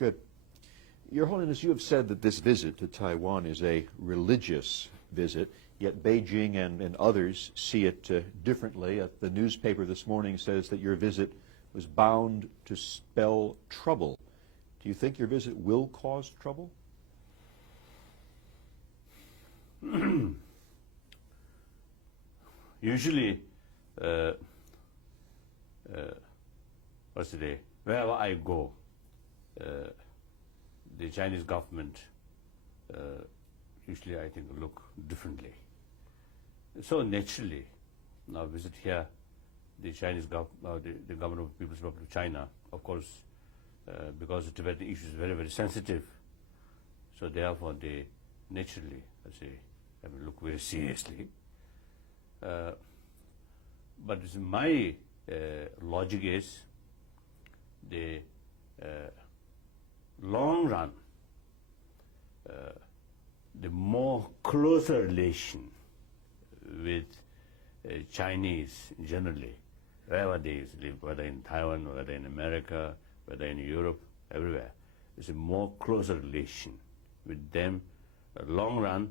Good. Your Holiness, you have said that this visit to Taiwan is a religious visit, yet Beijing and others see it differently. The newspaper this morning says that your visit was bound to spell trouble. Do you think your visit will cause trouble? Usually, wherever I go, the Chinese government usually, I think, look differently. So naturally, now visit here, the Chinese the government of the People's Republic of China, of course, because the Tibetan issue is very, very sensitive. So therefore, they naturally, look very seriously. But my logic is the long run, the more closer relation with Chinese generally, wherever they live, whether in Taiwan, whether in America, whether in Europe, everywhere, is a more closer relation with them. Long run,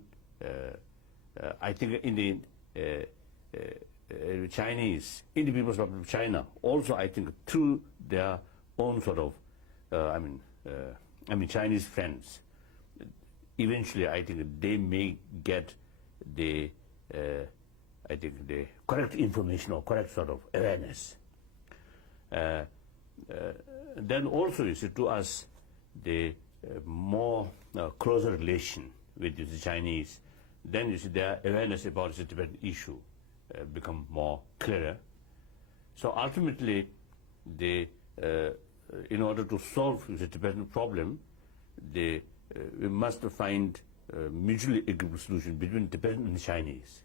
I think in the Chinese, in the People's Republic of China, also I think through their own sort of, Chinese friends, eventually I think they may get the, the correct information or correct sort of awareness. Then also, you see, to us, the more closer relation with the Chinese, then you see their awareness about the Tibetan issue become more clearer. So ultimately, in order to solve the Tibetan problem, we must find a mutually agreeable solution between Tibetan and the Chinese.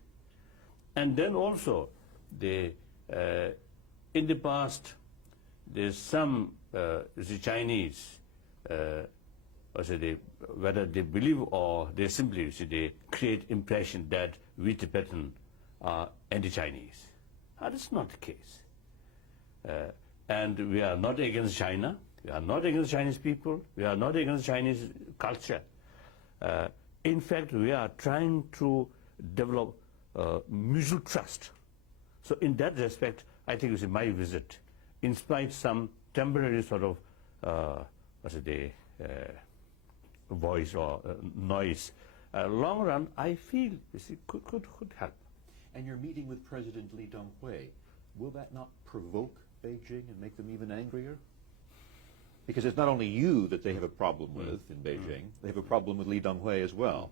And then also, in the past, there's some the Chinese, whether they believe or they simply they create impression that we Tibetan are anti-Chinese. That is not the case. And we are not against China. We are not against Chinese people. We are not against Chinese culture. In fact, we are trying to develop mutual trust. So in that respect, I think my visit, in spite some temporary sort of voice or noise, long run, I feel could help. And your meeting with President Lee Teng-hui, will that not provoke Beijing and make them even angrier? Because it's not only you that they have a problem with in Beijing, they have a problem with Lee Teng-hui as well,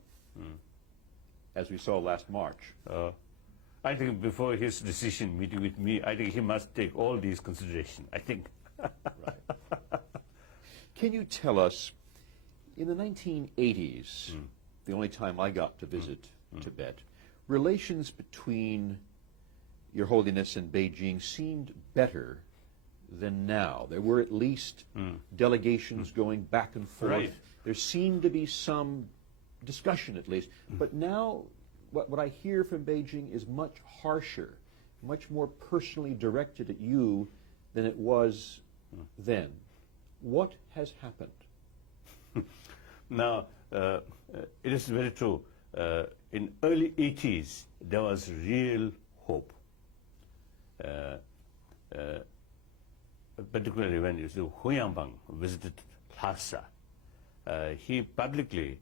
as we saw last March. I think before his decision meeting with me, I think he must take all these considerations, I think. Right. Can you tell us, in the 1980s, the only time I got to visit Tibet, relations between Your Holiness and Beijing seemed better than now. There were at least delegations going back and forth. Right. There seemed to be some discussion at least. But now what I hear from Beijing is much harsher, much more personally directed at you than it was then. What has happened? Now, it is very true. In early 80s, there was real hope. Particularly when you see Hu Yanbang visited Lhasa, he publicly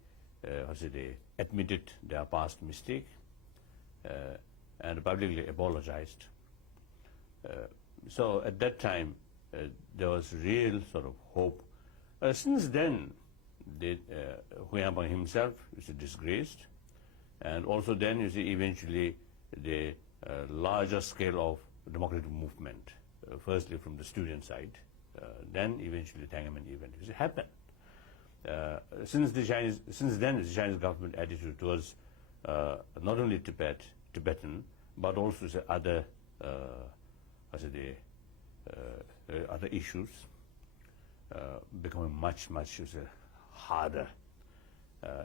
admitted their past mistake and publicly apologized. So at that time, there was real sort of hope. Since then, Hu Yanbang himself is disgraced, and also then you see eventually the larger scale of democratic movement, firstly from the student side, then eventually Tiananmen event happened. Since then, the Chinese government attitude towards not only Tibetan, but also other other issues becoming much harder,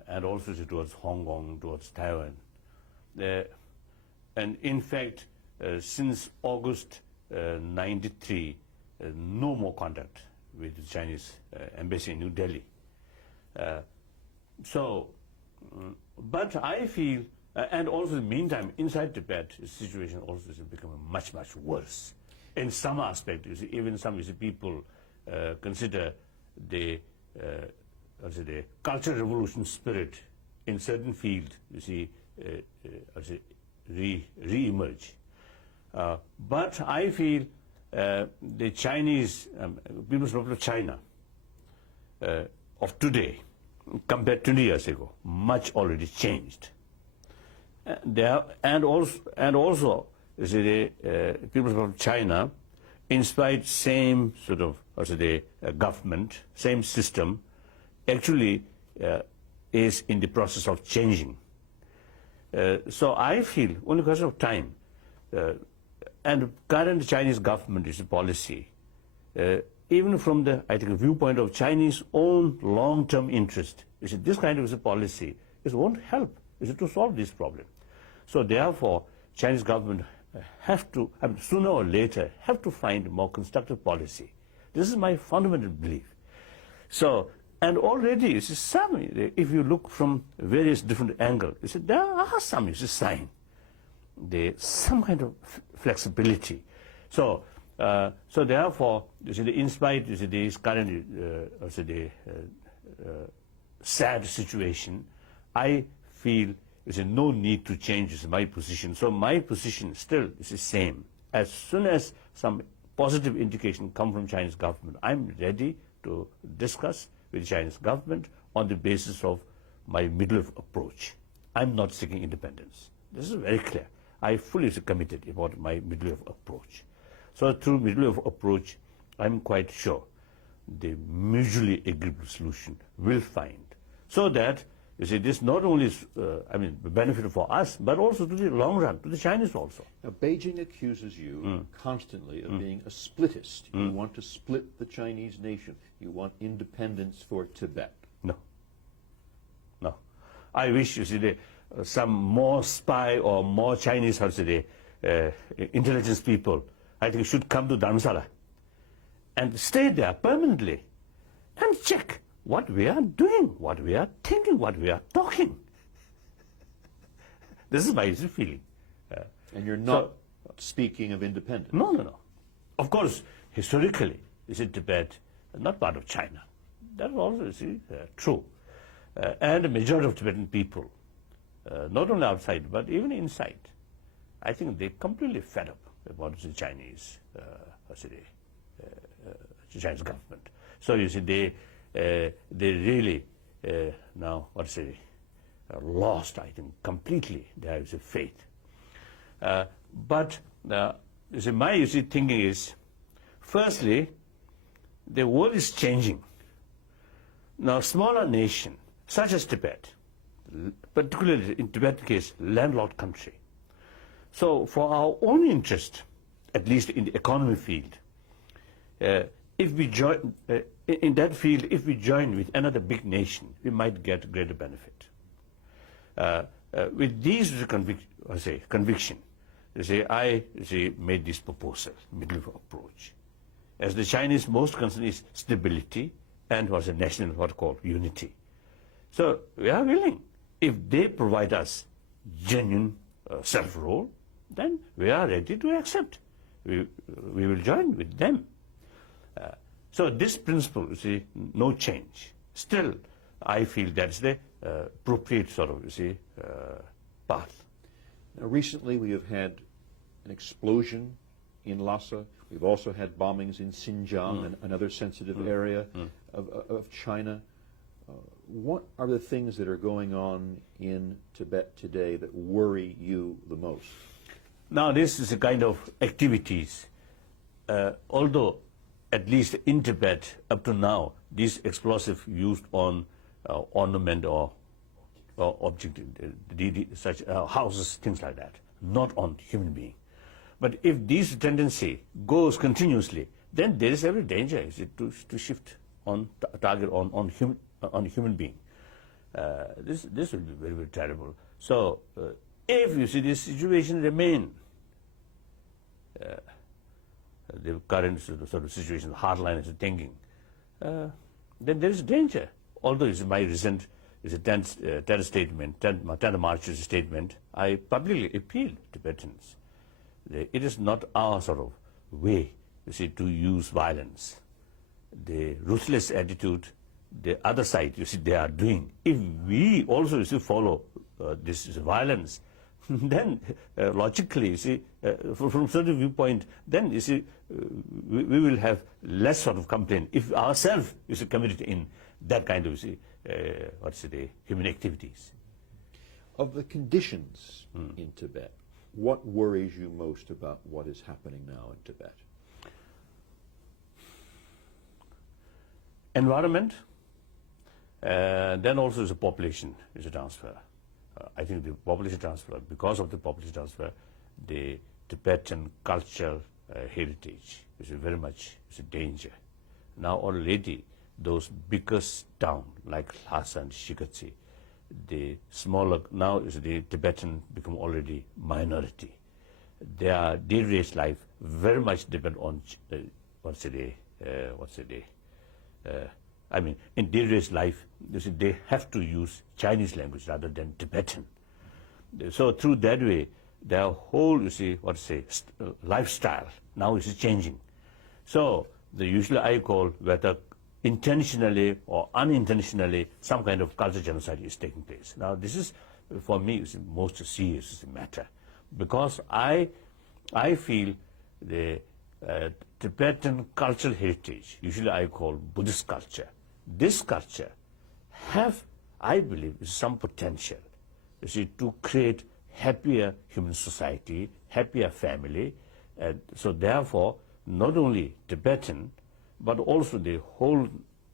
and also towards Hong Kong, towards Taiwan. And in fact, since August 93, no more contact with the Chinese embassy in New Delhi. But I feel, and also in the meantime, inside Tibet, the situation also is becoming much, much worse. In some aspect, you see, even some people consider the cultural revolution spirit in certain field, you see, re-emerge. But I feel the Chinese, People's Republic of China of today, compared to 20 years ago, much already changed. And also, you see, the People's Republic of China, in spite same sort of government, same system, actually is in the process of changing. So I feel, only because of time, and current Chinese government is a policy, even from the, I think, viewpoint of Chinese own long-term interest, you see, this kind of a policy won't help to solve this problem. So therefore, Chinese government have to, sooner or later, have to find a more constructive policy. This is my fundamental belief. So, and already, you see, some, if you look from various different angles, you see, there are some, you see, signs. There's some kind of flexibility. So, so therefore, you see, in spite, you see, this current, sad situation, I feel there's no need to change my position. So my position still is the same. As soon as some positive indication come from Chinese government, I'm ready to discuss with the Chinese government on the basis of my middle approach. I'm not seeking independence. This is very clear. I fully committed about my middle approach. So through middle approach, I'm quite sure the mutually agreeable solution will find. So that, you see, this not only is, benefit for us, but also to the long run, to the Chinese also. Now, Beijing accuses you constantly of being a splittist. You want to split the Chinese nation. You want independence for Tibet. No. No. I wish, you see, some more spy or more Chinese, intelligence people, I think should come to Dharamsala and stay there permanently and check what we are doing, what we are thinking, what we are talking. This is my feeling. And you're not speaking of independence? No, no, no. Of course, historically, is it Tibet not part of China? That is also, you see, true. And the majority of Tibetan people, not only outside, but even inside, I think they're completely fed up about the Chinese, Chinese government. So you see, they really now, lost, I think, completely. There is a faith. But you see, my thinking is, firstly, the world is changing. Now, smaller nation, such as Tibet, particularly in Tibet case, landlocked country. So for our own interest, at least in the economy field, if we join, in that field, if we join with another big nation, we might get greater benefit. With these conviction, I made this proposal, middle approach. As the Chinese most concern is stability and was a national, what called unity. So we are willing. If they provide us genuine self-rule, then we are ready to accept. We will join with them. So this principle, you see, no change. Still, I feel that's the appropriate sort of, path. Now, recently we have had an explosion in Lhasa. We've also had bombings in Xinjiang, another sensitive area of China. What are the things that are going on in Tibet today that worry you the most? Now, this is a kind of activities, although at least in Tibet, up to now, these explosive used on ornament or object, such houses, things like that, not on human being. But if this tendency goes continuously, then there is every danger to shift on target on human being. This will be very, very terrible. So if you see this situation remain, the current sort of situation, hardliners thinking, then there is danger. Although it's my recent terror statement, 10th March's statement, I publicly appealed to Tibetans. It is not our sort of way, you see, to use violence. The ruthless attitude, the other side, you see, they are doing. If we also, you see, follow this violence, then logically, you see, from certain viewpoint, then you see, we will have less sort of complaint if ourselves is committed in that kind of, you see, human activities. Of the conditions in Tibet, what worries you most about what is happening now in Tibet? Environment, then also is a population is a transfer. I think the population transfer, because of the population transfer, the Tibetan cultural heritage is very much a danger. Now already those biggest towns like Lhasa and Shikhatsi, the smaller, now is the Tibetan become already minority. Their daily life very much depend on I mean, in daily life, you see, they have to use Chinese language rather than Tibetan. So through that way, their whole, you see, lifestyle now is changing. So the usually I call whether intentionally or unintentionally some kind of cultural genocide is taking place. Now this is, for me, is the most serious matter, because I feel the Tibetan cultural heritage, usually I call Buddhist culture, this culture have, I believe, some potential, you see, to create happier human society, happier family. So therefore, not only Tibetan, but also the whole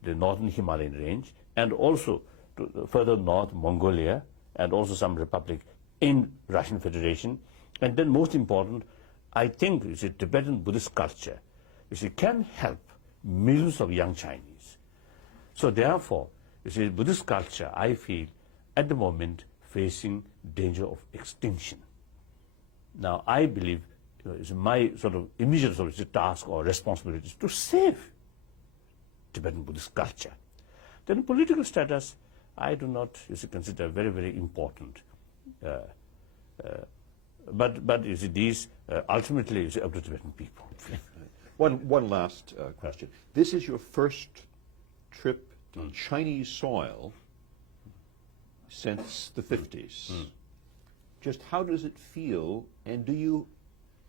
the northern Himalayan range, and also to further north Mongolia, and also some republic in Russian Federation. And then most important, I think, you see, Tibetan Buddhist culture, you see, can help millions of young Chinese. So therefore, you see, Buddhist culture, I feel, at the moment, facing danger of extinction. Now, I believe it's my sort of immediate sort of task or responsibility is to save Tibetan Buddhist culture. Then political status, I do not, you see, consider very, very important. But you see, these ultimately is up to Tibetan people. One last question. This is your first trip to Chinese soil since the 50s. Just how does it feel, and do you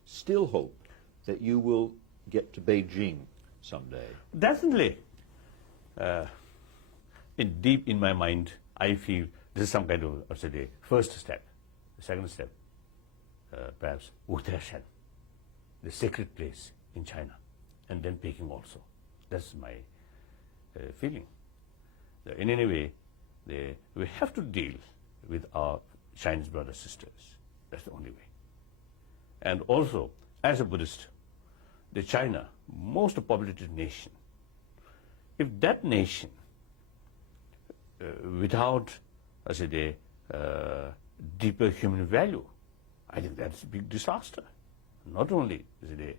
still hope that you will get to Beijing someday? Definitely. Deep in my mind, I feel this is some kind of, first step. The second step, perhaps Wutai-shan, the sacred place in China, and then Peking also. That's my feeling. In any way, we have to deal with our Chinese brothers and sisters. That's the only way. And also, as a Buddhist, the China, most populated nation, if that nation, without, deeper human value, I think that's a big disaster. Not only is it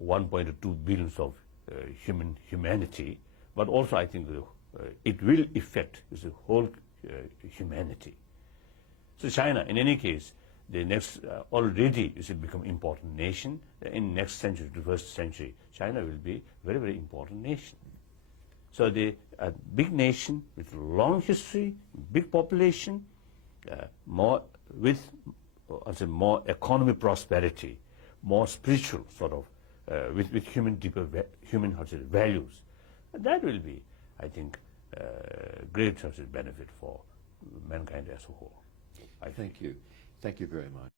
1.2 billion of humanity, but also I think it will affect the whole humanity. So China, in any case, the next already is become important nation. In next century, the first century, China will be very, very important nation. So the big nation with long history, big population, more with more economic prosperity, more spiritual sort of, with deeper human values. And that will be, I think, great benefit for mankind as a whole. Thank you. Thank you very much.